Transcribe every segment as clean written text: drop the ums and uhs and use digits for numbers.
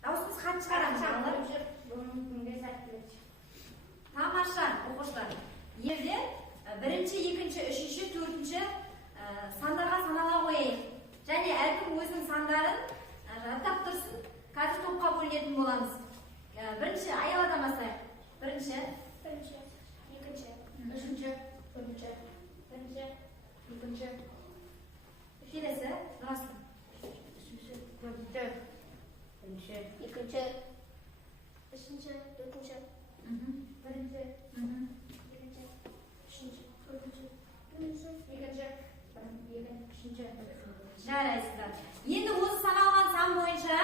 Дауысымыз қатты шығарамыз. Тамаша оқушылар. Елде бірінші, екінші, үшінші, төртінші сандарға санала қойайық. Және әркім өзінің сандарын жаттап тұрсын. Қазір топқа бөлінетін боламыз. Бірінші аяладан бастайық. Бірінші, екінші, үшінші, төртінші, екінші, келесі, растың. екінші, үшінші, төртінші, бірінші, екінші, үшінші, төртінші, үшінші. Жарайсыздар. Енді осы саналған сан бойынша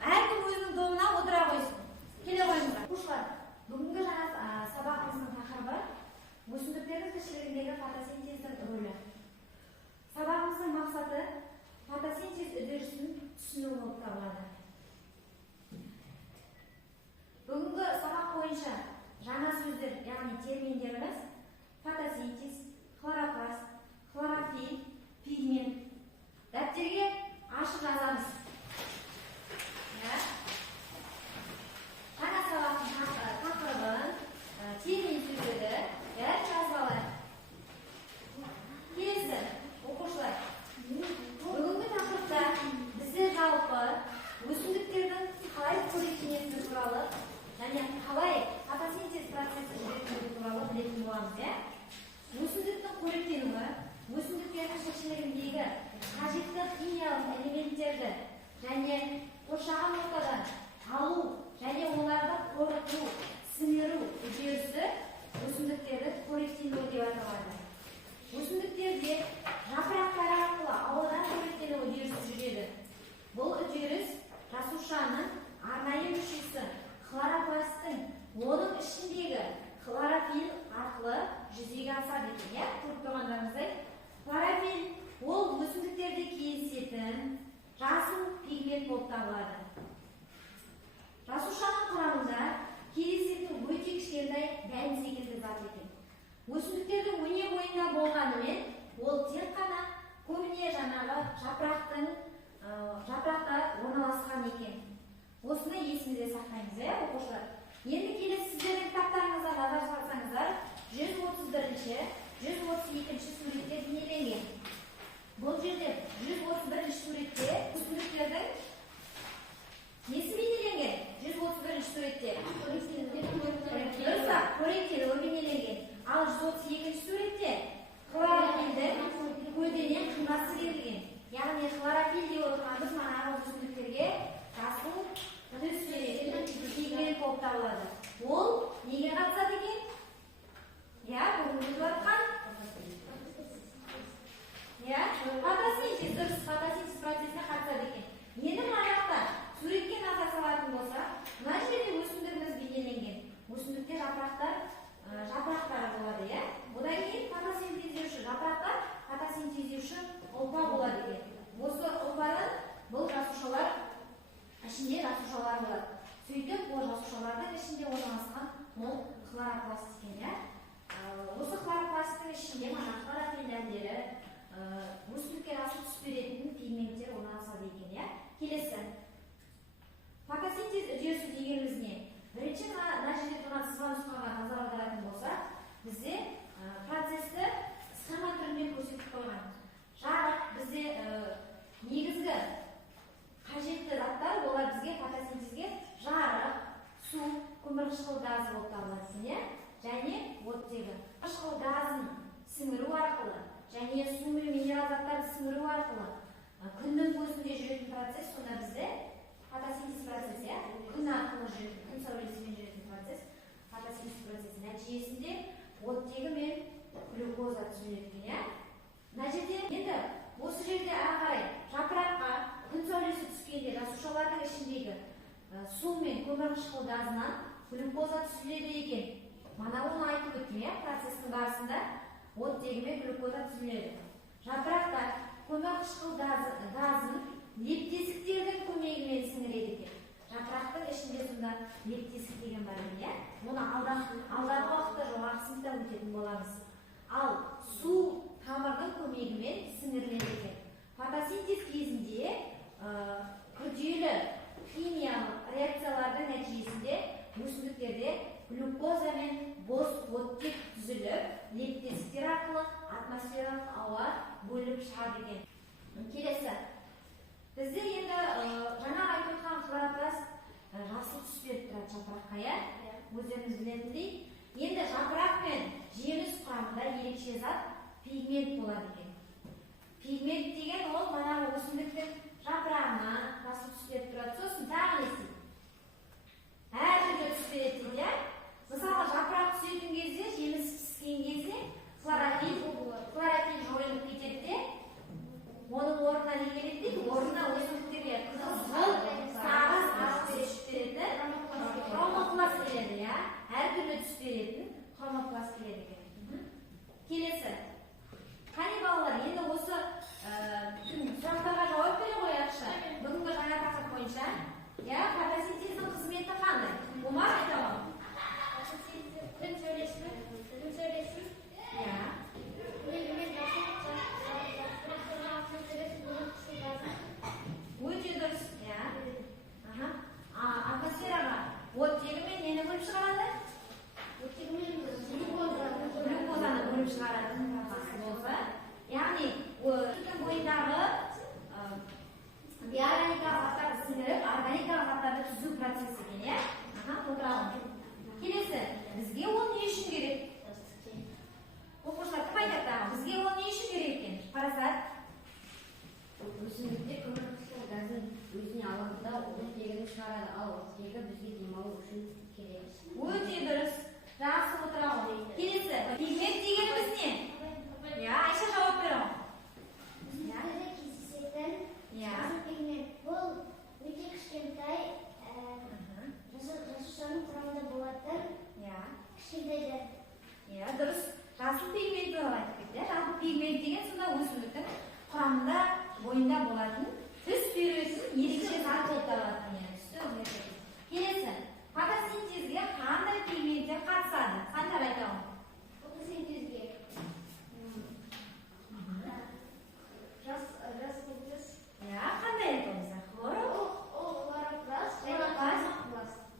әркім өзінің тобына отыра қойсын. Келе қойыңыздар. Оқушылар, бүгінгі жаңа сабағымыздың тақырыбы өсімдіктердің тіршілігіндегі фотосинтездің рөлі. Сабағымыздың мақсаты фотосинтез үдерісін түсіну болып табылады. Бүгінгі сабақ бойынша жаңа сөздер, яғни терминдеріміз фотосинтез, хлоропласт, хлорофилл, пигмент. Дәптерге ашып жазамыз. Жаңа сабақтың тақырыбын, термин сөздерді жазып алайық. Келесі, оқушылар. Бүгінгі тақырыпта біздер жалпы өсімдіктердің қалай қоректенетіні туралы және қалай фотосинтез процесі жүретіндігі туралы білетін боламыз. Өсімдіктің қоректенуі өсімдіктердің тіршілігіндегі қажетті химиялық элементтерді және қоршаған ортадан алу және оларды қорыту, сіңіру үдерісі өсімдіктерді қоректенуі деп аталады. Өсімдіктерде жапырақтары арқылы ауадан қоректену үдерісі жүреді. Бұл үдеріс жасушаның арнайы мүшесі хлоропласттың оның ішіндегі хлорофилл арқылы жүзеге асады екен. Көріп тұрғандарыңыздай, хлорофилл ол өсімдіктерде кездесетін жасыл пигмент болып табылады. Жасушаның құрамында кездесетін өте кішкентай дән секілді зат екен. Өсімдіктердің өне бойында болғанымен, ол тек қана көбіне жаңағы жапырақта орналасқан екен. Осыны есімізде сақтаймыз, оқушылар. Енді келесі сіздердің кітаптарыңызға назар салсаңыздар, 131-ші, 132-ші суретте бейнеленген. Бұл жерде 131-ші суретте өсімдіктердің несі бейнеленген? 131-ші суретте қоректенуі бейнеленген. Ал 132-ші суретте хлорофиллдің көлденең қимасы берілген. Яғни хлорофилл деп отырғанымыз манағы өсімдіктерге жасыл түс беретін пигмент болып табылады. Ол неге қатысады екен? Бүгін өтіп жатқан фотосинтез, дұрыс, фотосинтез процесіне қатысады екен. Енді мына жақта суретке назар салатын болса, мына жерде өсімдігіміз бейнеленген. Өсімдікте жапырақтары болады, Одан кейін фотосинтездеуші жапырақтар, фотосинтездеуші ұлпа болады екен. Осы ұлпадан бұл жасушалар ішінде жасушалар болады. Сөйтіп, ол жасушалардың ішінде орналасқан ол хлоропласт екен. Осы хлоропласттың ішінде хлорофилл дәндері, өсімдікке жасыл түс беретін пигменттер орналасады екен. Келесі. Фотосинтез үдерісі дегеніміз не? Бірінші мына жерде тұрған сызба нұсқаға назар аударатын болса, бізде процесті схема түрінде көрсетіп қойған. Жарық бізде негізгі қажетті заттар, олар бізге фотосинтезге жарық, су, көмірқышқыл газы болып табылады. Және оттегі. Қышқыл газын сіңіру арқылы және су мен минерал заттарды сіңіру арқылы күннің көзінде жүретін процесс, сонда бізде фотосинтез процесі, күн арқылы жүретін, күн сәулесімен жүретін процесс, фотосинтез процесі нәтижесінде оттегі мен глюкоза түзіледі. Мына жерде енді осы жерде ары қарай жапыраққа күн сәулесі түскенде жасушалардың ішіндегі су мен көмірқышқыл газынан глюкоза түзіледі екен. Мана оны айтып өттім, процестің барысында оттегі мен глюкоза түзіледі. Жапырақтар көмірқышқыл газын лептесіктердің көмегімен сіңіреді екен. Жапырақтың ішінде сонда лептесік деген бар екен. Оны алдағы уақытта жоғарғы сыныпта өтетін боламыз. Ал су тамырдың көмегімен сіңіріледі екен. Фотосинтез кезінде оттек түзіліп, лептестер арқылы атмосфералық ауа бөліп шығады екен. Келесі. Бізде енді жаңа айтып отқан хлоропласт жасыл түс беріп тұрады жапыраққа, иә? Өздеріңіз білетіндей. Енді жапырақ пен жеміс құрамында ерекше зат пигмент болады екен. Пигмент деген ол манағы өсімдіктің жапырағына жасыл түс беріп тұрады. Сосын тағы не істейді? Әртүрлі түс береді дейді, иә? Мысалы, жапырақ түсетін кезде, жеміс піскен кезде хлорофилл жойылып кетеді де, оның орнына не келеді дейді? Орнына өсімдіктерге қызыл, сары, ақ түс беретін хромопласт келеді, иә? Әртүрлі түс беретін хромопласт келеді екен. Келесі. Қане балалар, енді осы сұрақтарға жауап бере қояқшы. Бүгінгі жаңа тақырып бойынша, иә, фотосинтездің қызметі қандай? Омар айта ала. Күн сөйлесін. Иә. Өте дұрыс, иә. Атмосфераға оттегі мен нені бөліп шығарады? Глюкозаны бөліп шығарады. Яғни, өткен бойындағы биоорганикалық заттарды сіңіріп, органикалық заттарды түзу процесі екен, иә? Отыралым. Келесі, бізге ол не үшін керек? Оқушылар кім айтады? Бізге ол не үшін керек екен? Парасат? Өсімдікте көмірқышқыл газын өзіне алғанда оттегін шығарады, ал оттегі бізге демалу үшін керек. Өте дұрыс. Жақсы отыралым. Келесі, пигмент дегеніміз не? Айша жауап берем. Бұл өте кішкентай жасушаның құрамында болатын кішкентай зат. Дұрыс. Жасыл пигмент туралы айтып кетті. Жасыл пигмент деген сонда өсімдіктің құрамында бойында болатын түс беретін ерекше зат болып табылатын. Келесі. Фотосинтезге қандай пигменттер қатысады? Қандай айтамын? Фотосинтезге жасыл түс. Қандай айтамыз?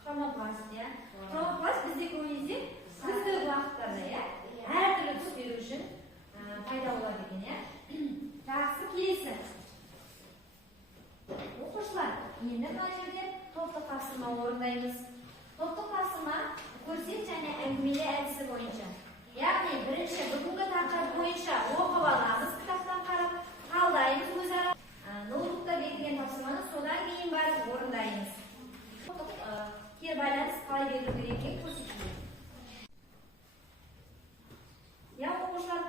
Хромопласт, иә. Хромопласт бізде көбінесе күзгі уақыттарда, иә, әртүрлі түс беру үшін пайда болады екен, иә. Жақсы, келесі. Оқушылар, енді мына жерде топтық тапсырма орындаймыз. Топтық тапсырма көрсет және әңгімеле әдісі бойынша. Яғни, бірінші бүгінгі тақырып бойынша оқып аламыз, кітаптан қарап, талдаймыз өзара. Ноутбукта берілген тапсырманы содан кейін барып орындаймыз. Кері байланыс қалай берілу керек екенін көрсетейін. Оқушылар,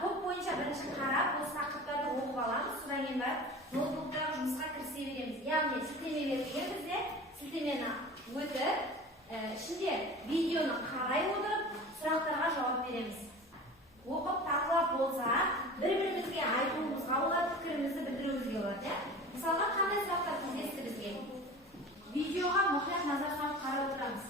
топ бойынша бірінші қарап, осы тақырыптарды оқып аламыз, содан кейін барып ноутбуктағы жұмысқа кірісе береміз. Яғни, сілтеме берілген бізде, сілтемені өтіп, ішінде видеоны қарай отырып, сұрақтарға жауап береміз. Оқып талқылап болса, бір-бірімізге айтуымызға болады, пікірімізді білдіруімізге болады. Мысалға, қандай сұрақтар кездесті бізге? Видеоға мұқият назар салып қарап отырамыз.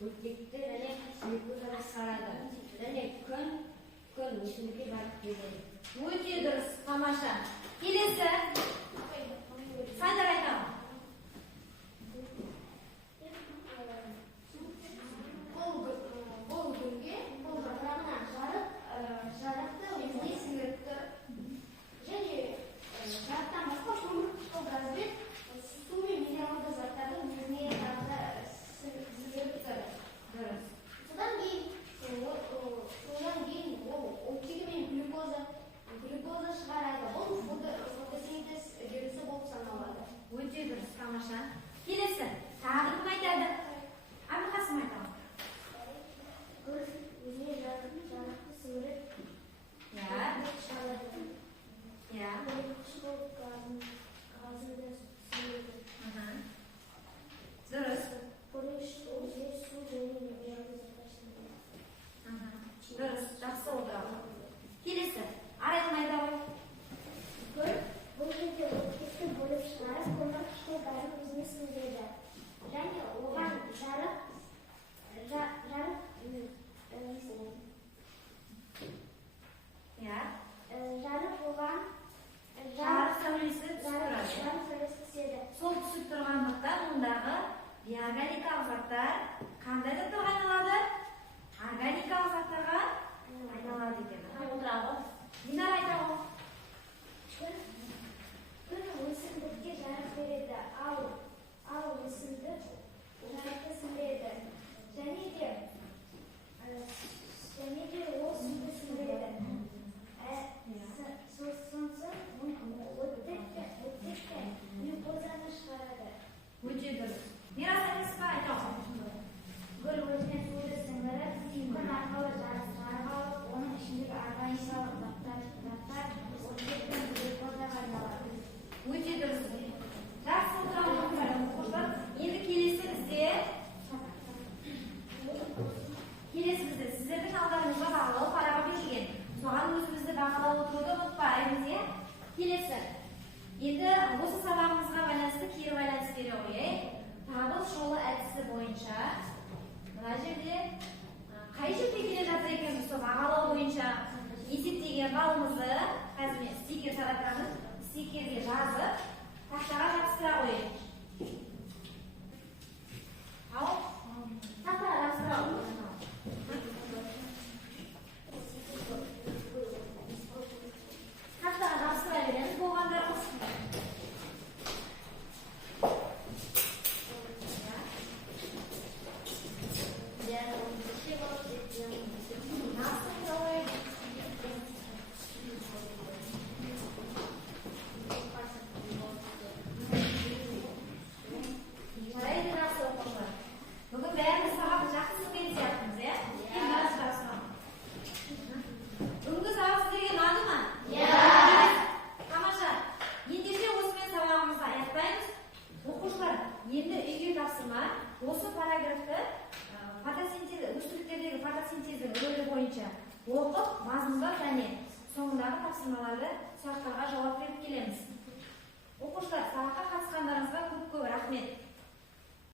оттекті және глюкозаны шығарады. Және күн өсімдікке жарық береді. Өте дұрыс, тамаша. Келесі. Сандар айтамын. Бұл гүлге жапырағынан жарықты өзіне сіңіріп тұр. Және жарықтан басқа көмірқышқыл газбен су мен минералды заттарды өзіне сіңіріп тұр. Дұрыс. Содан кейін ол оттегі мен глюкоза шығарады. Бұл фотосинтез үдерісі болып саналады. Өте дұрыс, тамаша. Келесі. Тағы кім айтады? Әбілқасым айтамын. Гүл өзіне жарықты сіңіріп шығарады. Көмірқышқыл газын да сіңіреді. Дұрыс. Көмірқышқыл өзіне су және минералды заттар сіңіреді. Дұрыс, жақсы oldu. Келесі. Арайдың айтамын. Гүл бұл жерде оттекті бөліп шығарып, көмірқышқыл газын өзіне сіңіреді. Және оған жарық оған Жарық сәулесі түсіп тұрады. түседі. Сол түсіп тұрғандықтан ондағы биорганикалық заттар қандай заттарға айналады? Органикалық заттарға айналады екен. Отырағы. Динар айтамын. Күн өсімдікке жарық береді, ал өсімдік жарықты сіңіреді. Және де ол суды сіңіреді. Оттек глюкозаны шығарады. Өте дұрыс. Мирас айтасызба айтамын. Гүл өзіне суды сіңіріп, күн арқылы жарық алып, оның ішіндегі органикалық заттар оттектен глюкозаға айналады. Өте дұрыс. Жақсы отырған оқушылар. Енді келесі бізде сіздердің алдарыңызға бағалау парағы берілген. Соған өзімізді бағалап отыруды ұмытпаймыз. Келесі. Енді осы сабағымызға байланысты кері байланыс бере қояйық. Табыс жолы әдісі бойынша мына жерде қай жерде келе жатыр екенбіз сол бағалау бойынша есептеген балымызды қазір мен стикер таратамын. Стикерге жазып, тақтаға жабыстыра қояйық. Тақтаға жабыстыра қояйық. Тақтаға жабыстыра береміз болғандарымыз. Бүгін бәріміз сабақты жақсы түсінген сияқтымыз, бүгінгі сабақ сіздерге ұнады ма? Тамаша. Ендеше осымен сабағымызды аяқтаймыз. Оқушылар, енді үйге тапсырма. Осы параграфты өсімдіктердегі фотосинтездің рөлі бойынша оқып, мазмұндап және соңындағы тапсырмаларды сұрақтарға жауап беріп келеміз. Оқушылар, сабаққа қатысқандарыңызға көп рахмет.